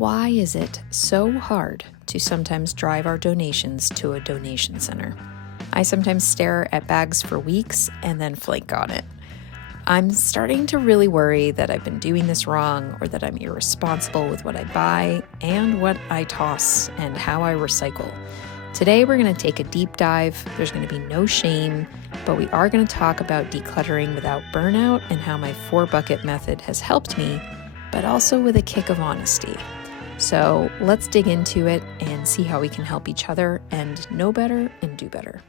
Why is it so hard to sometimes drive our donations to a donation center? I sometimes stare at bags for weeks and then flake on it. I'm starting to really worry that I've been doing this wrong or that I'm irresponsible with what I buy and what I toss and how I recycle. Today we're going to take a deep dive. There's going to be no shame, but we are going to talk about decluttering without burnout and how my 4-bucket method has helped me, but also with a kick of honesty. So let's dig into it and see how we can help each other and know better and do better.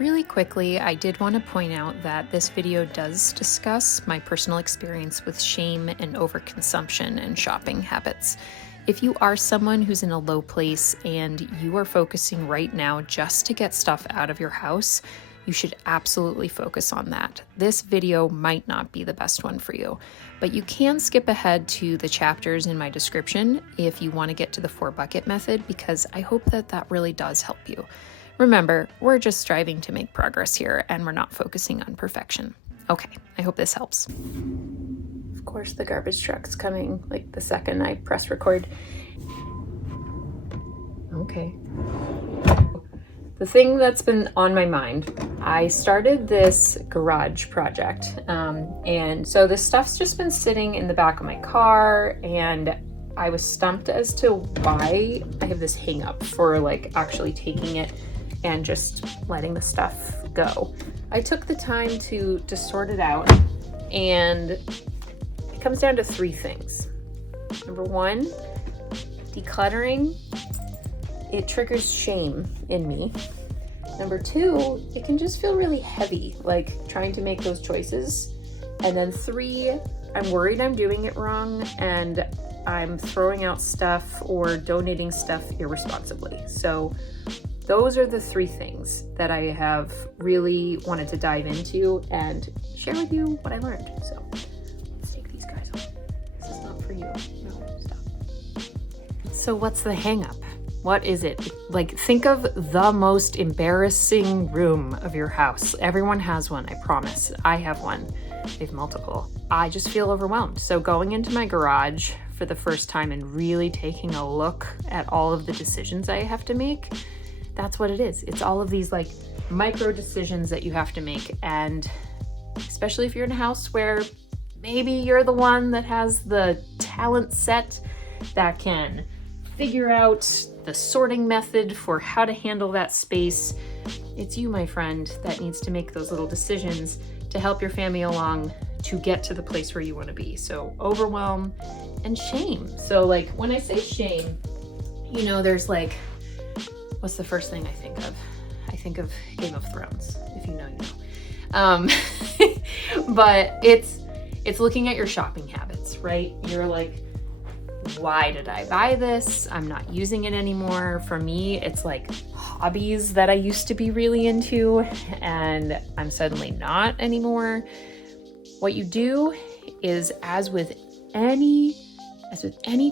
Really quickly, I did want to point out that this video does discuss my personal experience with shame and overconsumption and shopping habits. If you are someone who's in a low place and you are focusing right now just to get stuff out of your house, you should absolutely focus on that. This video might not be the best one for you, but you can skip ahead to the chapters in my description if you want to get to the 4-bucket method, because I hope that that really does help you. Remember, we're just striving to make progress here and we're not focusing on perfection. Okay, I hope this helps. Of course, the garbage truck's coming like the second I press record. Okay. The thing that's been on my mind, I started this garage project, and so this stuff's just been sitting in the back of my car, and I was stumped as to why I have this hang up for like actually taking it and just letting the stuff go. I took the time to sort it out, and it comes down to 3 things. Number 1, decluttering. It triggers shame in me. Number 2, it can just feel really heavy, like trying to make those choices. And then 3, I'm worried I'm doing it wrong and I'm throwing out stuff or donating stuff irresponsibly. So those are the 3 things that I have really wanted to dive into and share with you what I learned. So let's take these guys off. This is not for you. No, stop. So what's the hang up? What is it? Like, think of the most embarrassing room of your house. Everyone has one, I promise. I have one. They have multiple. I just feel overwhelmed. So going into my garage for the first time and really taking a look at all of the decisions I have to make, that's what it is. It's all of these like micro decisions that you have to make. And especially if you're in a house where maybe you're the one that has the talent set that can figure out the sorting method for how to handle that space. It's you, my friend, that needs to make those little decisions to help your family along to get to the place where you want to be. So overwhelm and shame. So like when I say shame, you know, there's like, what's the first thing I think of? I think of Game of Thrones. If you know, you know. But it's looking at your shopping habits, right? You're like, why did I buy this? I'm not using it anymore. For me, it's like hobbies that I used to be really into and I'm suddenly not anymore. What you do is, as with any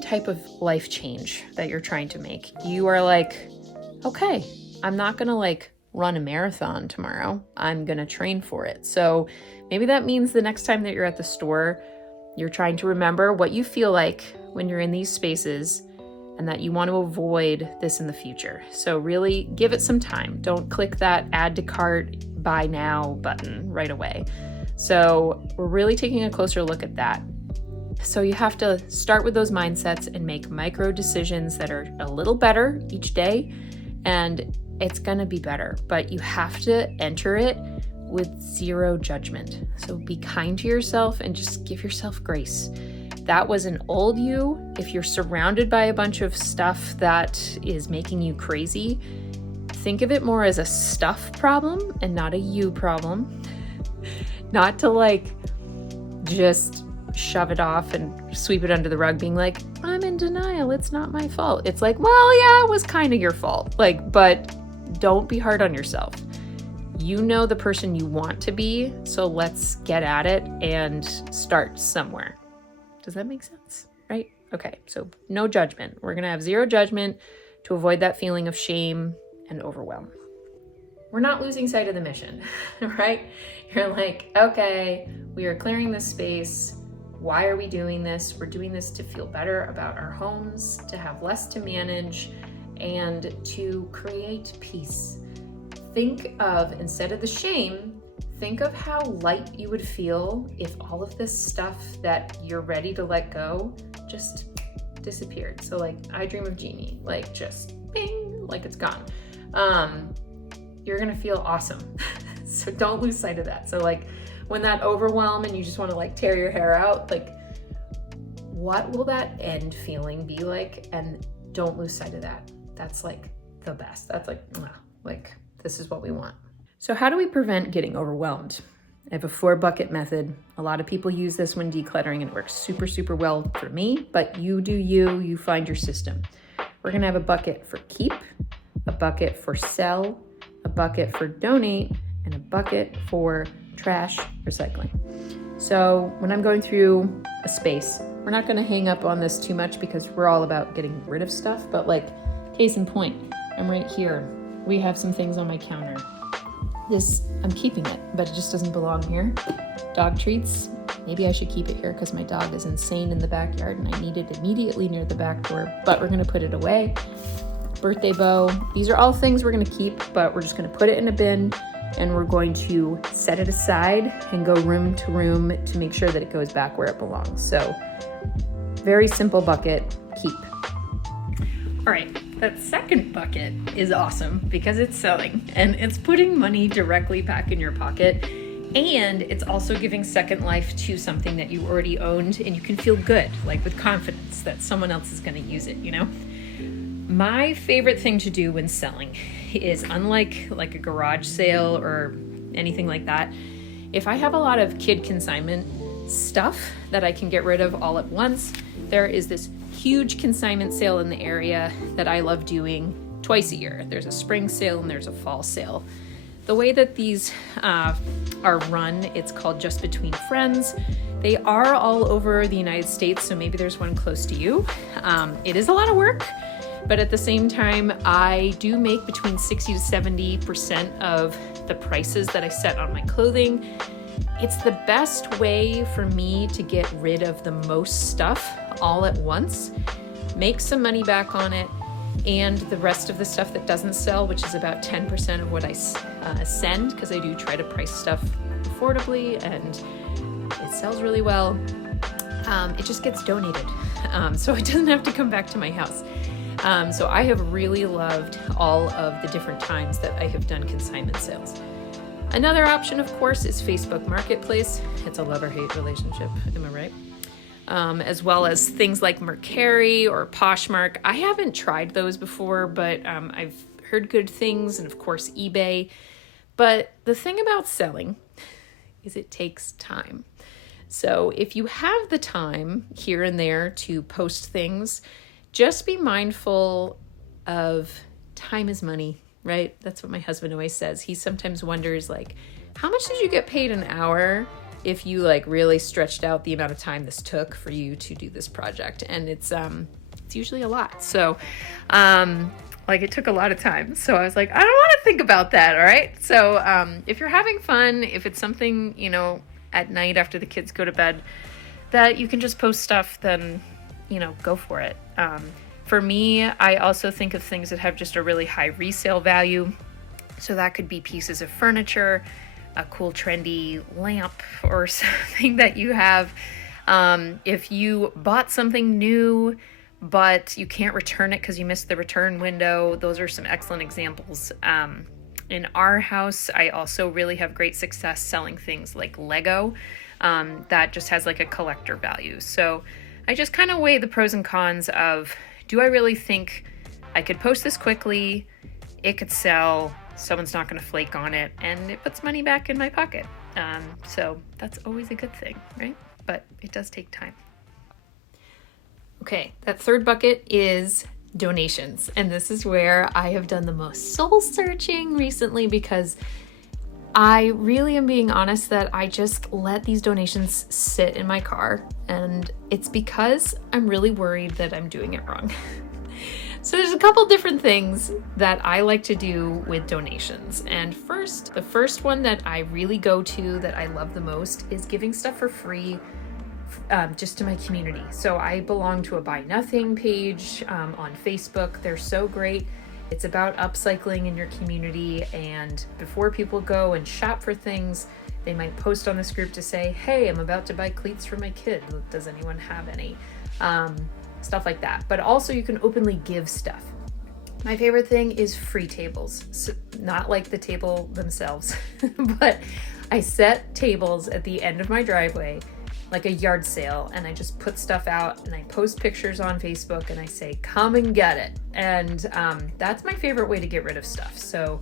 type of life change that you're trying to make, you are like, okay, I'm not gonna like run a marathon tomorrow. I'm gonna train for it. So maybe that means the next time that you're at the store, you're trying to remember what you feel like when you're in these spaces and that you want to avoid this in the future. So really give it some time. Don't click that add to cart, buy now button right away. So we're really taking a closer look at that. So you have to start with those mindsets and make micro decisions that are a little better each day, and it's gonna be better, but you have to enter it with 0 judgment. So be kind to yourself and just give yourself grace. That was an old you. If you're surrounded by a bunch of stuff that is making you crazy, think of it more as a stuff problem and not a you problem. Not to like just shove it off and sweep it under the rug being like, I'm in denial, it's not my fault. It's like, well, yeah, it was kind of your fault. Like, but don't be hard on yourself. You know the person you want to be, so let's get at it and start somewhere. Does that make sense? Right? Okay, so no judgment. We're gonna have 0 judgment to avoid that feeling of shame and overwhelm. We're not losing sight of the mission, right? You're like, okay, we are clearing this space. why are we doing this? We're doing this to feel better about our homes, to have less to manage, and to create peace. Think of, instead of the shame, think of how light you would feel if all of this stuff that you're ready to let go just disappeared. So like, I dream of Jeannie, like just bing, like it's gone. You're gonna feel awesome. So don't lose sight of that. So like, when that overwhelm and you just wanna like tear your hair out, like what will that end feeling be like? And don't lose sight of that. That's like the best. That's like this is what we want. So how do we prevent getting overwhelmed? I have a 4-bucket method. A lot of people use this when decluttering and it works super, super well for me, but you do you find your system. We're gonna have a bucket for keep, a bucket for sell, a bucket for donate, and a bucket for trash recycling. So when I'm going through a space, we're not gonna hang up on this too much because we're all about getting rid of stuff, but like case in point, I'm right here. We have some things on my counter. This, I'm keeping it, but it just doesn't belong here. Dog treats, maybe I should keep it here because my dog is insane in the backyard and I need it immediately near the back door, but we're gonna put it away. Birthday bow, these are all things we're gonna keep, but we're just gonna put it in a bin and we're going to set it aside and go room to room to make sure that it goes back where it belongs. So very simple bucket, keep. All right, that second bucket is awesome because it's selling and it's putting money directly back in your pocket, and it's also giving second life to something that you already owned, and you can feel good, like with confidence that someone else is gonna use it, you know? My favorite thing to do when selling is, unlike like a garage sale or anything like that, if I have a lot of kid consignment stuff that I can get rid of all at once, there is this huge consignment sale in the area that I love doing twice a year. There's a spring sale and there's a fall sale. The way that these are run, it's called Just Between Friends. They are all over the United States, so maybe there's one close to you. It is a lot of work, but at the same time, I do make between 60 to 70% of the prices that I set on my clothing. It's the best way for me to get rid of the most stuff all at once, make some money back on it, and the rest of the stuff that doesn't sell, which is about 10% of what I send, because I do try to price stuff affordably and it sells really well. It just gets donated, so it doesn't have to come back to my house. So I have really loved all of the different times that I have done consignment sales. Another option, of course, is Facebook Marketplace. It's a love-or-hate relationship, am I right? As well as things like Mercari or Poshmark. I haven't tried those before, but I've heard good things, and of course eBay. But the thing about selling is it takes time. So if you have the time here and there to post things, just be mindful of time is money, right? That's what my husband always says. He sometimes wonders, like, how much did you get paid an hour if you like really stretched out the amount of time this took for you to do this project? And it's usually a lot. So like, it took a lot of time. So I was like, I don't want to think about that. All right. So if you're having fun, if it's something, you know, at night after the kids go to bed that you can just post stuff, then, you know, go for it. For me, I also think of things that have just a really high resale value. So that could be pieces of furniture, a cool trendy lamp, or something that you have. If you bought something new, but you can't return it because you missed the return window, those are some excellent examples. In our house, I also really have great success selling things like Lego that just has like a collector value. So I just kind of weigh the pros and cons of, do I really think I could post this quickly, it could sell, someone's not going to flake on it, and it puts money back in my pocket. So that's always a good thing, right? But it does take time. Okay, that third bucket is donations. And this is where I have done the most soul searching recently, because I really am being honest that I just let these donations sit in my car, and it's because I'm really worried that I'm doing it wrong. So there's a couple different things that I like to do with donations. And the first one that I really go to, that I love the most, is giving stuff for free just to my community. So I belong to a Buy Nothing page on Facebook. They're so great. It's about upcycling in your community, and before people go and shop for things, they might post on this group to say, hey, I'm about to buy cleats for my kid. Does anyone have any? Stuff like that. But also you can openly give stuff. My favorite thing is free tables. So, not like the table themselves, but I set tables at the end of my driveway, like a yard sale, and I just put stuff out and I post pictures on Facebook and I say, come and get it. And that's my favorite way to get rid of stuff. So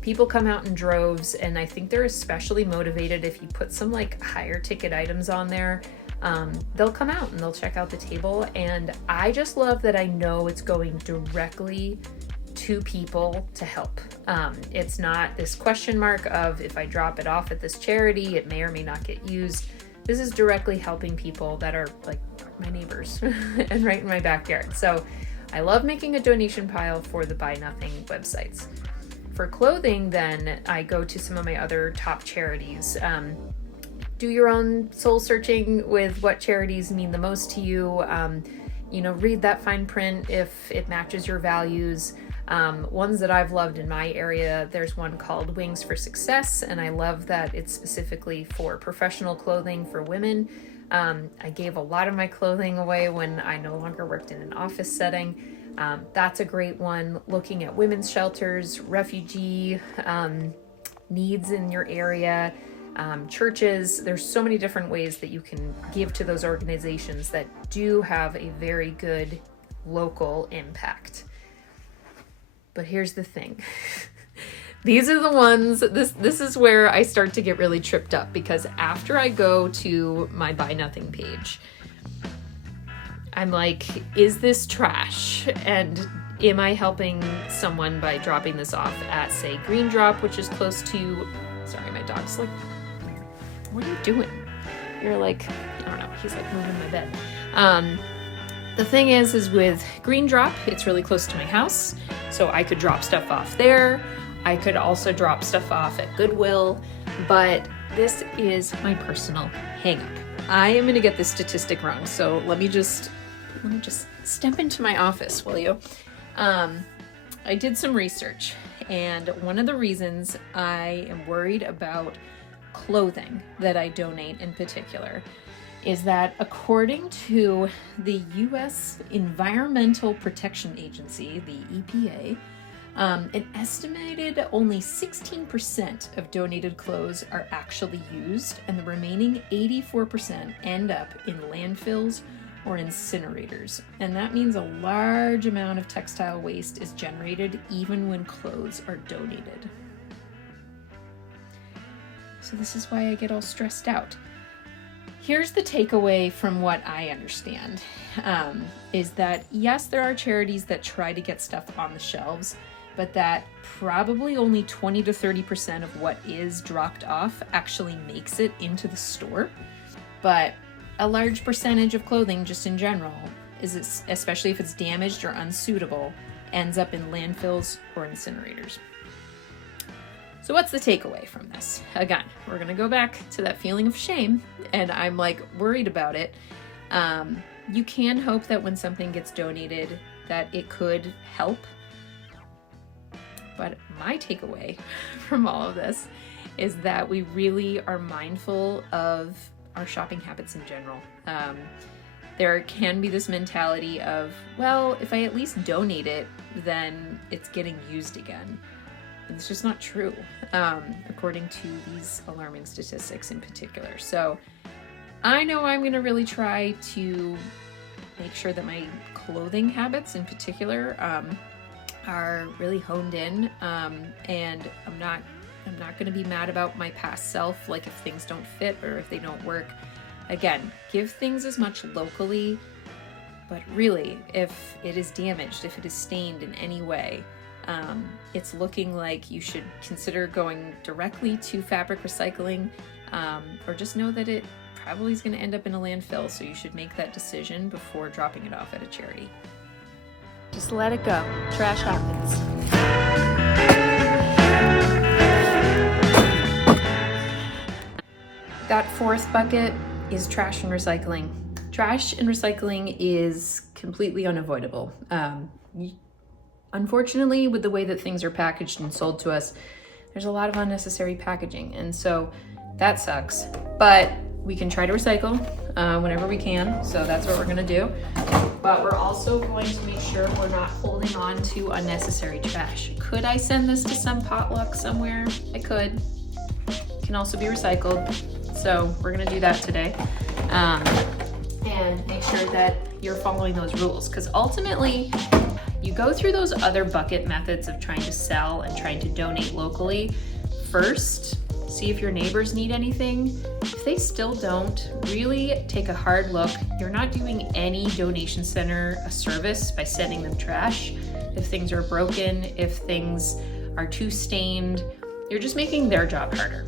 people come out in droves, and I think they're especially motivated if you put some like higher ticket items on there. They'll come out and they'll check out the table, and I just love that I know it's going directly to people to help. It's not this question mark of if I drop it off at this charity, it may or may not get used. This is directly helping people that are like my neighbors and right in my backyard. So I love making a donation pile for the Buy Nothing websites. For clothing, then I go to some of my other top charities. Do your own soul searching with what charities mean the most to you. Read that fine print if it matches your values. Ones that I've loved in my area, there's one called Wings for Success, and I love that it's specifically for professional clothing for women. I gave a lot of my clothing away when I no longer worked in an office setting. That's a great one. Looking at women's shelters, refugee needs in your area, churches. There's so many different ways that you can give to those organizations that do have a very good local impact. But here's the thing. These are the ones, this is where I start to get really tripped up, because after I go to my Buy Nothing page, I'm like, is this trash? And am I helping someone by dropping this off at, say, Green Drop, which is close to, sorry, my dog's like, what are you doing? You're like, I don't know, he's like moving my bed. The thing is with Green Drop, it's really close to my house, so I could drop stuff off there. I could also drop stuff off at Goodwill, but this is my personal hang-up. I am going to get this statistic wrong, so let me just step into my office, will you? I did some research, and one of the reasons I am worried about clothing that I donate in particular is that according to the U.S. Environmental Protection Agency, the EPA, an estimated only 16% of donated clothes are actually used, and the remaining 84% end up in landfills or incinerators. And that means a large amount of textile waste is generated even when clothes are donated. So this is why I get all stressed out. Here's the takeaway from what I understand, is that yes, there are charities that try to get stuff on the shelves, but that probably only 20 to 30% of what is dropped off actually makes it into the store. But a large percentage of clothing, just in general, is, especially if it's damaged or unsuitable, ends up in landfills or incinerators. So what's the takeaway from this? Again, we're going to go back to that feeling of shame, and I'm like worried about it. You can hope that when something gets donated that it could help. But my takeaway from all of this is that we really are mindful of our shopping habits in general. There can be this mentality of, well, if I at least donate it, then it's getting used again. It's just not true, according to these alarming statistics in particular. So I know I'm going to really try to make sure that my clothing habits in particular are really honed in, and I'm not going to be mad about my past self, like if things don't fit or if they don't work. Again, give things as much locally, but really, if it is damaged, if it is stained in any way, it's looking like you should consider going directly to fabric recycling, or just know that it probably is going to end up in a landfill, so you should make that decision before dropping it off at a charity. Just let it go. Trash happens. That fourth bucket is trash and recycling. Trash and recycling is completely unavoidable. Unfortunately, with the way that things are packaged and sold to us, there's a lot of unnecessary packaging, and so that sucks. But we can try to recycle whenever we can, so that's what we're gonna do. But we're also going to make sure we're not holding on to unnecessary trash. Could I send this to some potluck somewhere? I could. It can also be recycled, so we're gonna do that today. And make sure that you're following those rules, because ultimately, you go through those other bucket methods of trying to sell and trying to donate locally first. See if your neighbors need anything. If they still don't, really take a hard look. You're not doing any donation center a service by sending them trash. If things are broken, if things are too stained, you're just making their job harder.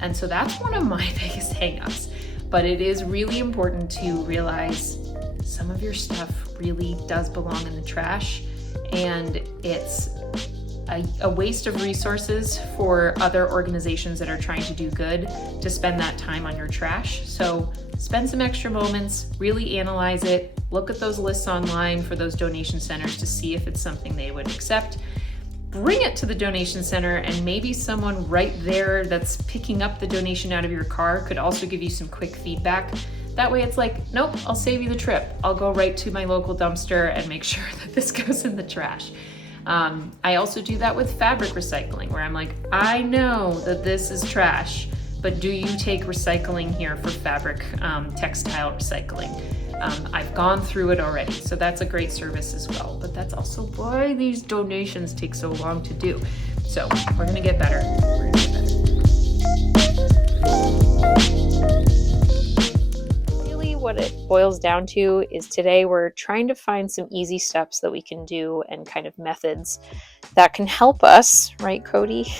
And so that's one of my biggest hangups. But it is really important to realize some of your stuff really does belong in the trash, and it's a waste of resources for other organizations that are trying to do good to spend that time on your trash. So spend some extra moments, really analyze it, look at those lists online for those donation centers to see if it's something they would accept. Bring it to the donation center, and maybe someone right there that's picking up the donation out of your car could also give you some quick feedback. That way it's like, nope, I'll save you the trip. I'll go right to my local dumpster and make sure that this goes in the trash. I also do that with fabric recycling, where I'm like, I know that this is trash, but do you take recycling here for fabric textile recycling? I've gone through it already, so that's a great service as well. But that's also why these donations take so long to do. So we're gonna get better. We're gonna get better. Really, what it boils down to is today we're trying to find some easy steps that we can do and kind of methods that can help us, right, Cody?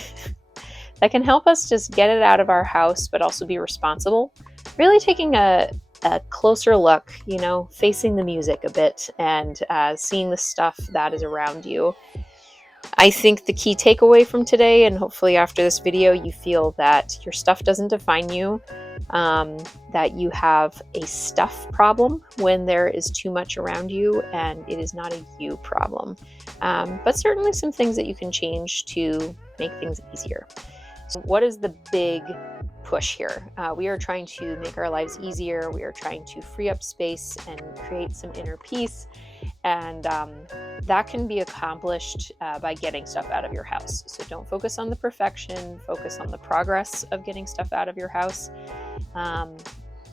That can help us just get it out of our house, but also be responsible. Really taking a closer look, facing the music a bit and seeing the stuff that is around you. I think the key takeaway from today, and hopefully after this video, you feel that your stuff doesn't define you, that you have a stuff problem when there is too much around you, and it is not a you problem. But certainly some things that you can change to make things easier. So what is the big push here? We are trying to make our lives easier. We are trying to free up space and create some inner peace. And that can be accomplished by getting stuff out of your house. So don't focus on the perfection, focus on the progress of getting stuff out of your house.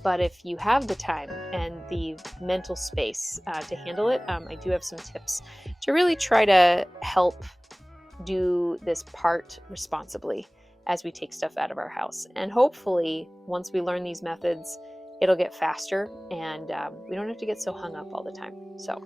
But if you have the time and the mental space to handle it, I do have some tips to really try to help do this part responsibly as we take stuff out of our house. And hopefully, once we learn these methods, it'll get faster and we don't have to get so hung up all the time. So.